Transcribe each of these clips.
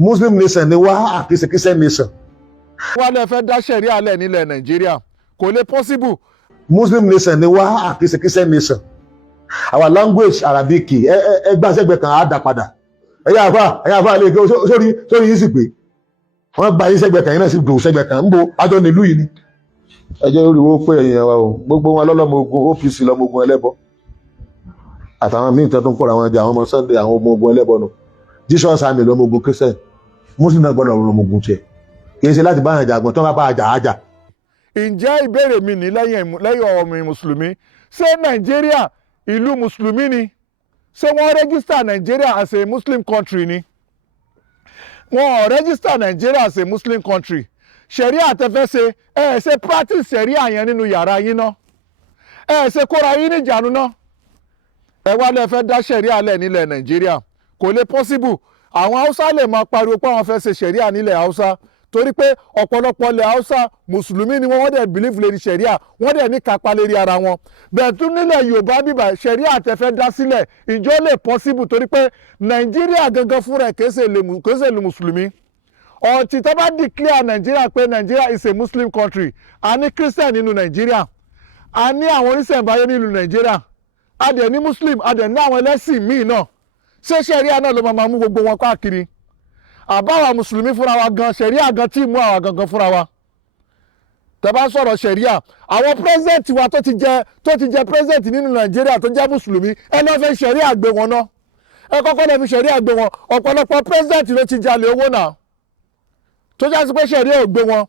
Muslim nation ni wá àkíyèsí Christian nation. wọ́n lè fẹ́ dá ṣẹ̀ríà lẹ̀ nílẹ̀ Nàìjíríà kò lè possible. Muslim nation ni wá àkíyèsí Christian nation. Our language Arabic ẹgbẹ́ àṣẹgbẹ́ kan á dà padà. ẹ̀yà àfà lè gbé sórí yìí sì pé wọ́n gba yín sẹ́gbẹ́ kan yín náà sì gbòó sẹ́gbẹ́ kan ń bo àjọ nílùú yìí ni. ẹjọ́ oríwó pé èèyàn wa o gbogbo wọn lọ́lọ́mọ ogun OPC lọ́mọ ogun ẹlẹ́bọ àtàwọn míì tó ń kóra wọn jẹ àwọn ọmọ Sunday àwọn ọmọ ogun ẹlẹ́bọ nù. Jesus army lọ́mọ ogun Christian Muslim náà gbọ́dọ̀ lọ́mọ ogun tiẹ̀ kì í ṣe láti bá àjà àgbọ̀n tó bá bá àjà àjà. ǹjẹ́ ìbéèrè mi ní lẹ́yìn ọmọ mùsùlùmí ṣé Nàìjíríà ìlú mùsùlùmí ni ṣé wọ́n rẹ́gísítà Nàìjíríà as a Muslim country ni wọ́n rẹ́gísítà Nàìjíríà as a Muslim country ṣẹ̀ríà tẹ́fẹ́ ṣe ṣe practice ṣẹ̀ríà yẹn nínú yàrá yín ná ṣe kóra yín níjànú ná ẹ wá lẹ fẹ́ dá ṣẹ̀ríà lẹ̀ nílẹ̀ Nàìjíríà kò lè possible àwọn Haúsá lè máa pariwo pé àwọn fẹ́ ṣe ṣẹ̀ríà nílẹ̀ Haúsá torí pé ọ̀pọ̀lọpọ̀ ilẹ̀ Haúsá mùsùlùmí ni wọ́n dẹ̀ believe lérí ṣẹ̀ríà wọ́n dẹ̀ ní kápá lérí ara wọn bẹ́ẹ̀ tún nílẹ̀ Yorùbá bíbà ṣẹ̀ríà tẹ́fẹ́ dá sílẹ̀ ìjọ lè possible torí pé Nàìjíríà gangan fúnra ẹ̀ kìí ṣe ìlú mùsùlùmí ọ̀tí tó bá declare Nàìjíríà pé Nàìjíríà is a Muslim country a ní Christian nínú Nàìjíríà a ní àwọn oníṣẹ̀ǹbáyé nínú Nàìjíríà a dẹ̀ ní Muslim a dẹ̀ ní àwọn ẹlẹ́sìn míì náà ṣé ṣẹ̀ríà náà ló máa mú gbogbo wọn káàkiri àbáwa mùsùlùmí fúnra wa gan ṣẹ̀ríà gan tí mú àwa gangan fúnra wa tẹ́ bá sọ̀rọ̀ ṣẹ̀ríà àwọn president wa tó ti jẹ president nínú Nàìjíríà tó jẹ́ mùsùlùmí ẹ lọ́ fẹ́ ṣẹ̀ríà gbé wọn náà ẹ kọ́kọ́ lọ́ fi ṣẹ̀ríà gbé wọn ọ̀pọ̀lọpọ̀ president ló ti jalè owó náà tó já sí pé ṣẹ̀ríà ò gbé wọn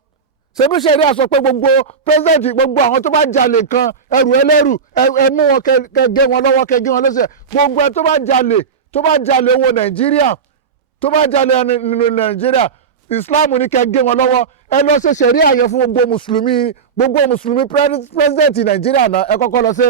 ṣebí ṣẹ̀ríà sọ pé gbogbo president gbogbo àwọn tó bá jalè nǹkan ẹrù ẹlẹ́rù ẹ mú wọn kẹ́ gé wọn lọ́wọ́ kẹ́ gé wọn lẹ́sẹ̀ gbogbo ẹ tó bá jalè owó Nàìjíríà tó bá jalè nínú Nàìjíríà Islam ní kẹ́ gé wọn lọ́wọ́ ẹ lọ ṣe ṣẹ̀ríà yẹn fún gbogbo mùsùlùmí president Nàìjíríà náà ẹ kọ́kọ́ lọ ṣe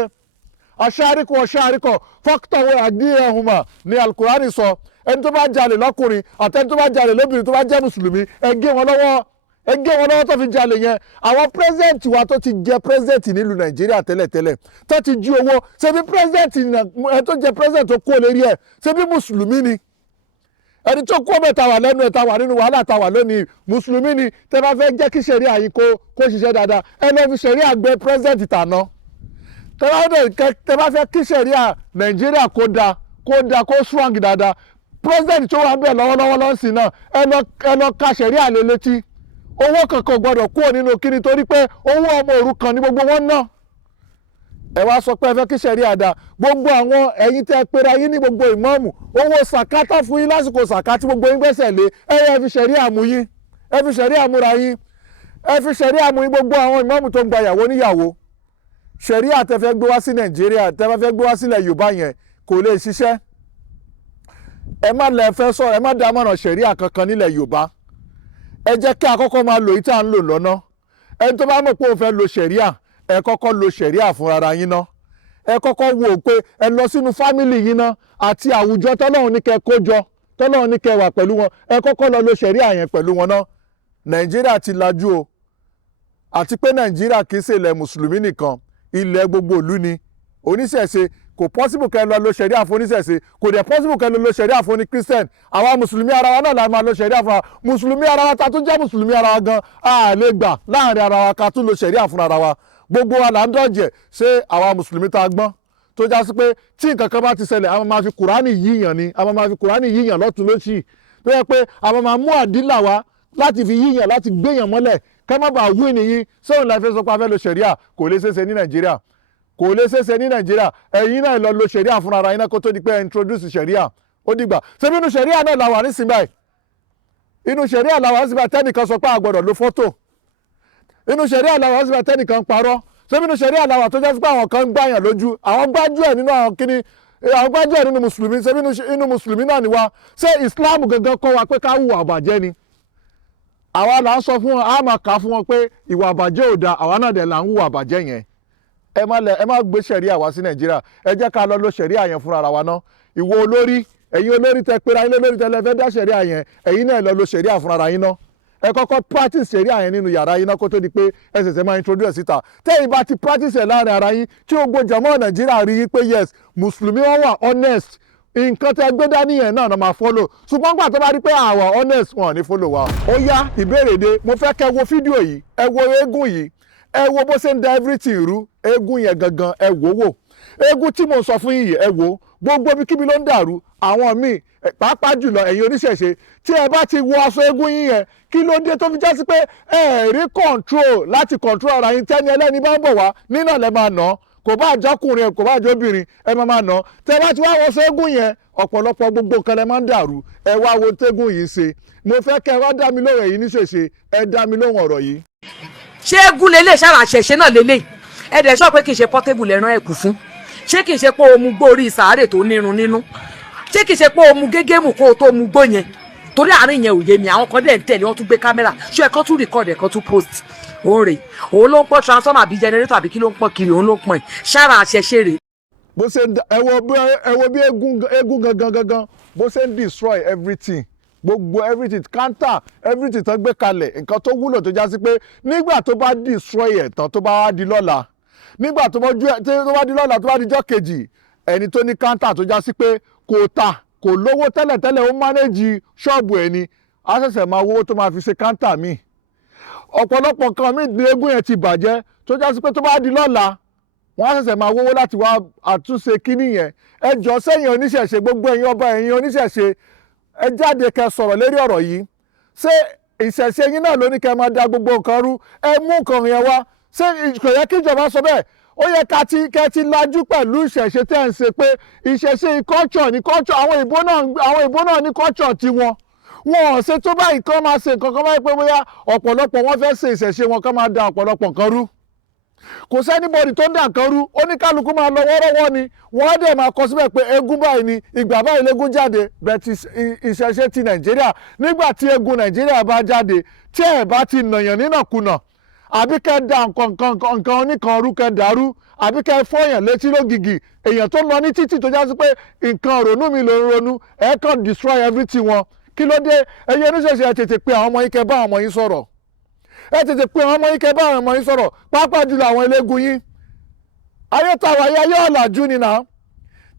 aṣáríkọ̀ fọ́kítọ̀wé àdíyẹ̀hùnmá ní Al-Qur'ani sọ ẹni tó bá jalè lọ́kùnrin àtẹni tó bá jalè lóbìnrin tó bá jẹ́ mùsùlùmí ẹ gé wọn lọ́wọ́ tó fi jalè yẹn àwọn president wa tó ti jẹ president nílùú Nàìjíríà tẹ́lẹ̀tẹ́lẹ̀ tó ti jí owó ṣebí president ẹ tó jẹ president tó kó lérí ẹ ṣebí mùsùlùmí ni ẹni tó kó mẹ́ta wà lẹ́nu ẹ̀ ta wà nínú wàhálà ta wà lónìí mùsùlùmí ni tẹ́ bá fẹ́ jẹ́ kí ṣẹ̀ríà yìí kó ṣiṣẹ́ dáadáa ẹ lọ́ fi ṣẹ̀ríà gbé president tàná tẹ́ bá fẹ́ kí ṣẹ̀ríà Nàìjíríà kó da kó strong dáadáa president tó wà bẹ́ẹ̀ lọ́wọ́lọ́wọ́ lọ́sìn náà ẹ lọ ka ṣẹ̀ríà lé létí owó kankan gbọ́dọ̀ kúrò nínú kíni torí pé owó ọmọ òrukàn ní gbogbo wọn náà ẹ wá sọ pé ẹ fẹ́ kí ṣẹ̀ríà dá gbogbo àwọn ẹ̀yin tẹ́ pera yín ní gbogbo ìmáàmù owó sàkátà fún yín lásìkò sàká tí gbogbo yín gbẹ́sẹ̀ lé ẹ fi ṣẹ̀ríà mú yín ẹ fi ṣẹ̀ríà múra yín ẹ fi ṣẹ̀ríà mú yín gbogbo àwọn ìmáàmù tó ń gba ìyàwó níyàwó ṣẹ̀ríà tẹ́ fẹ́ gbé wá sí Nàìjíríà tẹ́ fẹ́ gbé wá sílẹ̀ Yorùbá yẹn kò lè ṣiṣẹ́ ẹ má dá mọ̀ràn ṣẹ̀ríà kankan nílẹ̀ Yorùbá ẹ jẹ́ kí àkọ́kọ́ máa lò yìí tá à ń lò lọ́nà ẹni tó bá mọ̀ pé òun fẹ́ lo ṣẹ̀ríà ẹ kọ́kọ́ lo ṣẹ̀ríà fún ara yín ná ẹ kọ́kọ́ wò ó pé ẹ lọ sínú fámìlì yín ná àti àwùjọ tọ́lọ́run ní kẹ́ kó jọ tọ́lọ́run ní kẹ́ wà pẹ̀lú wọn ẹ kọ́kọ́ lọ lo ṣẹ̀ríà yẹn pẹ̀lú wọn ná Nàìjíríà ti lajú o àti pé Nàìjíríà kì í ṣe ilẹ̀ mùsùlùmí nìkan ilẹ̀ gbogbo ìlú ni oníṣẹ̀ṣe kò possible kẹ́ lọ lo ṣẹ̀ríà fún oníṣẹ̀ṣe kò dẹ̀ possible kẹ́ lo ṣẹ̀ríà fún ní Christian àwa mùsùlùmí ara wa náà la máa lo ṣẹ̀ríà fún wa mùsùlùmí ara wa ta tún jẹ́ mùsùlùmí ara wa gan a lè gbà láàrin ara wa ká tún lo ṣẹ̀ríà fún ara wa gbogbo wa là ń dọ̀jẹ̀ ṣé àwa mùsùlùmí ta gbọ́n tó já sí pé tí nǹkan kan bá ti ṣẹlẹ̀ àwọn máa fi Kùránì yíyàn ni àwọn máa fi Kùránì yíyàn lọ́tún lósì tó yẹ pé àwọn máa mú àdílà wa láti fi yíyàn láti gbéyàn mọ́lẹ̀ kẹ́ má bàa wí nìyí sóun la fẹ́ sọ pé a fẹ́ lo ṣẹ̀ríà kò lè ṣeéṣe ní Nàìjíríà kò lè ṣeéṣe ní Nàìjíríà ẹ̀yin náà lọ lo ṣẹ̀ríà fúnra ara yín náà kó tó di pé introduce ṣẹ̀ríà ó dìgbà ṣebí inú ṣẹ̀ríà náà làwà nísìnyí báyìí inú ṣẹ̀ríà làwà nísìnyí báyìí tẹ́nìkan sọ pé a gbọ́dọ̀ lo fọ́tò inú ṣẹ̀ríà làwà nísìnyí báyìí tẹ́nìkan parọ́ ṣebí inú ṣẹ̀ríà làwà tó jẹ́ pé àwọn kan ń gbàyàn lójú àwọn gbájú ẹ̀ nínú àwọn kíní àwọn gbájú ẹ̀ nínú mùsùlùmí ṣebí inú mùsùlùmí náà ni wá ṣé Islam gangan kọ́ wa pé ká hùwà àbàjẹ́ ni àwa là ń sọ fún wọn a máa kà fún wọn pé ìwà àbàjẹ́ ò dáa àwa náà dẹ̀ là ń hùwà àbàjẹ́ yẹn ẹ má gbé ṣẹ̀ríà wá sí Nàìjíríà ẹ jẹ́ ká lọ lo ṣẹ̀ríà yẹn fúnra wa ná ìwọ olórí ẹ̀yin olórí tẹ pera yín lórí tẹ́lẹ̀ fẹ́ dá ṣẹ̀ríà yẹn ẹ̀yin náà lọ lo ṣẹ̀ríà fúnra yín ná ẹ kọ́kọ́ practice ṣẹ̀ríà yẹn nínú yàrá yín ná kó tó di pé ẹ ṣẹ̀ṣẹ̀ máa introduce síta tẹ́yìn bá ti practice ẹ̀ láàrin ara yín tí gbogbo jàmọ́ Nàìjíríà rí yín pé yes mùsùlùmí wọn wà honest nǹkan tẹ́ gbé dání yẹn náà máa follow ṣùgbọ́n gbà tó bá rí pé àwa honest wọn ní follow wa. ó yá ìbéèrè dé mo fẹ́ kẹ́ wo fídíò yìí ẹ wo eégún yìí ẹ wo bó ṣe ń da everything rú eégún yẹn gangan ẹ wò wò eégún tí mo sọ fún yìí ẹ wò gbogbo ibikíbi ló ń dàrú àwọn míì pàápàá jùlọ ẹ̀yin oníṣẹ̀ṣe tí ẹ bá ti wọ aṣọ eégún yín yẹn kí ló dé tó fi jásí pé ẹ rí control láti control ara yín tẹ́ni ẹlẹ́ni bá ń bọ̀ wá nínà lẹ́ máa nà kò bá àjọkùnrin kò bá àjọbìnrin ẹ máa nà tẹ́ bá ti wá wọ aṣọ eégún yẹn ọ̀pọ̀lọpọ̀ gbogbo nǹkan lẹ máa ń dàrú ẹ wá wo tégún yìí ṣe mo fẹ́ kẹ́ ẹ wá dá mi lóhùn ẹ̀yin níṣẹ̀ṣe ẹ dá mi lóhùn ọ̀rọ̀ yìí. ṣé eégún lélẹ̀ ṣáà àṣẹṣe náà lélẹ̀ ẹ dẹ̀ sọ pé kì í ṣe portable lẹ́rán ẹ̀kú fún ṣé kì í ṣe pé o mu gbórí sàárè tó nírun nínú ṣé kì í ṣe pé o mu gégémù kó o tó mu gbó yẹn torí àárín yẹn ò yé mi àwọn kan dẹ̀ ń tẹ̀lé wọ́n tún gbé kámẹ́rà ṣé ẹ̀kan tún record ẹ̀kan tún post òun rè òun ló ń pọ̀ transformer àbí generator àbí kí ló ń pọ̀ kiri òun ló ń pọ̀ ẹ̀ ṣára àṣẹṣe rè. bó ṣe ẹ wo bí eégún gangan bó ṣe ń destroy everything gbogbo everything counter everything tó gbé kalẹ̀ nǹkan tó wúlò tó já sí pé nígbà tó bá destroy ẹ̀ tán tó bá wá di lọ́la nígbà tó bá di lọ́la tó bá di jọ́ kejì ẹni tó ní counter tó já sí pé kò ta kò lówó tẹ́lẹ̀tẹ́lẹ̀ ó mánéjì ṣọ́ọ̀bù ẹ̀ ni á ṣẹ̀ṣẹ̀ máa wówó tó máa fi ṣe counter míì ọ̀pọ̀lọpọ̀ nǹkan míì ní eégún yẹn ti bàjẹ́ tó já sí pé tó bá di lọ́la wọ́n á ṣẹ̀ṣẹ̀ máa wówó láti wá àtúnṣe kíní yẹn ẹ jọ sẹ́yìn oníṣẹ̀ṣe gbogbo ẹ̀yin ọba ẹ̀yin oníṣẹ̀ṣe ẹ jáde kẹ́ sọ̀rọ̀ lérí ọ̀rọ̀ yìí ṣé ìṣẹ̀ṣe yín náà ló ní kẹ́ máa da gbogbo nǹkan rú ẹ mú nǹkan yẹn wá ṣé kò yẹ kí ìjọba sọ bẹ́ẹ̀ ó yẹ kẹ́ ti lajú pẹ̀lú ìṣẹ̀ṣe tẹ́ ń ṣe pé ìṣẹ̀ṣe culture ní culture àwọn ìbò náà ní culture tiwọn wọn ò ṣe tó báyìí kán máa ṣe nǹkan kan báyìí pé bóyá ọ̀pọ̀lọpọ̀ wọn fẹ́ ṣe ìṣẹ̀ṣe wọn kán máa da ọ̀pọ̀lọpọ̀ nǹkan rú kò sẹ́nibọ̀dì tó ń dà nǹkan rú oníkálukú máa lọ wọ́rọ́wọ́ ni wọ́n á dẹ̀ máa kọ síbẹ̀ pé eégún báyìí ni ìgbà báyìí légún jáde bẹ́ẹ̀ ti ìṣẹ̀ṣe ti nàìjíríà nígbà tí eégún nàìjíríà bá jáde tí ẹ̀ bá ti nàyàn nínàkúnà àbí kẹ́ da nǹkan oníkan rú kẹ́ dàrú àbí kẹ́ fọ́yàn létí lógìgì èèyàn tó lọ ní títì tó já sí pé nǹkan ronú mi ló ń ronú ẹ̀ kàn destroy everything wọn kí ló dé ẹ̀yin oníṣẹ̀ṣe ẹ̀ tètè pe àwọn ọmọ yín kẹ́ bá àwọn ọmọ yín sọ̀rọ̀ ẹ tètè pe àwọn ọmọ yín kẹ́ bá àwọn ọmọ yín sọ̀rọ̀ pàápàá jùlọ àwọn eléégún yín ayé tàwa ayé ọ̀làjú ni náà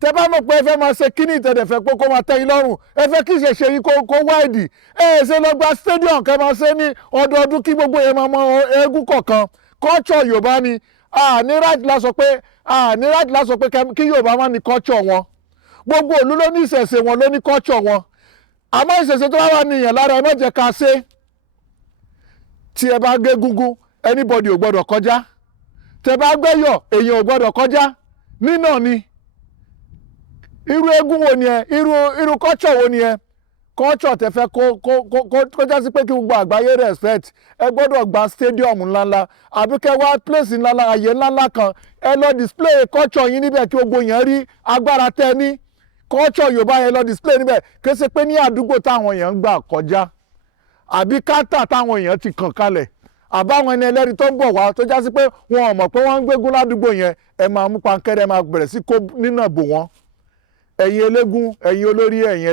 tẹ bá mọ̀ pé ẹ fẹ́ máa ṣe kíní ìtẹ̀dẹ̀fẹ́ pé kó máa tẹ́ yín lọ́rùn ẹ fẹ́ kí ìṣẹ̀ṣe yín kó wáìdì ẹ ṣe lọ gba stadium kẹ́ máa ṣe ní ọdọọdún kí gbogbo yẹn máa mọ eégún kọ̀ọ̀kan culture yorùbá ni ní right la sọ pé kí yorùbá má ní culture wọn gbogbo ìlú ló ní ìṣẹ̀ṣe wọn ló ní culture wọn àmọ́ ìṣẹ̀ṣe tó wà nìyẹn lára ẹ má jẹ́ ká ṣe tí ẹ bá gé gúngún anybody ò gbọ́dọ̀ kọjá tẹ bá gbẹ́yọ̀ èèyàn ò gbọ́dọ̀ kọjá nínà ni irú eégún wo ni ẹ irú culture wo ni ẹ culture tẹ fẹ́ kó já sí pé kí gbogbo àgbáyé respect ẹ gbọ́dọ̀ gba stadium ńláńlá àbí kẹ́ wá place ńláńlá àyè ńláńlá kan ẹ lọ display culture yín níbẹ̀ kí gbogbo yẹn rí agbára tẹ ní culture yorùbá yẹn lọ display níbẹ̀ kí ṣe pé ní àdúgbò táwọn èèyàn ń gbà kọjá àbí káńtà táwọn èèyàn ti kàn kalẹ̀ àbáwọn ẹni ẹlẹ́rìí tó ń bọ̀ wá tó já sí pé wọn ò mọ̀ pé wọ́n ń gbégún ládùúgbò yẹn ẹ máa mú pankẹ́rẹ́ máa bẹ̀rẹ̀ sí kó nínà bò wọ́n ẹ̀yin eléégún ẹ̀yin olórí ẹ̀yin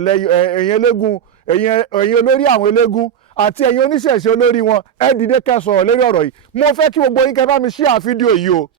eléégún ẹ̀yin olórí àwọn eléégún àti ẹ̀yin oníṣẹ̀ṣe olórí wọn ẹ dìde kẹ́ sọ̀rọ̀ lórí ọ̀rọ̀ yìí mo fẹ́ kí gbogbo yín kẹ́ bá mi share fídíò yìí o.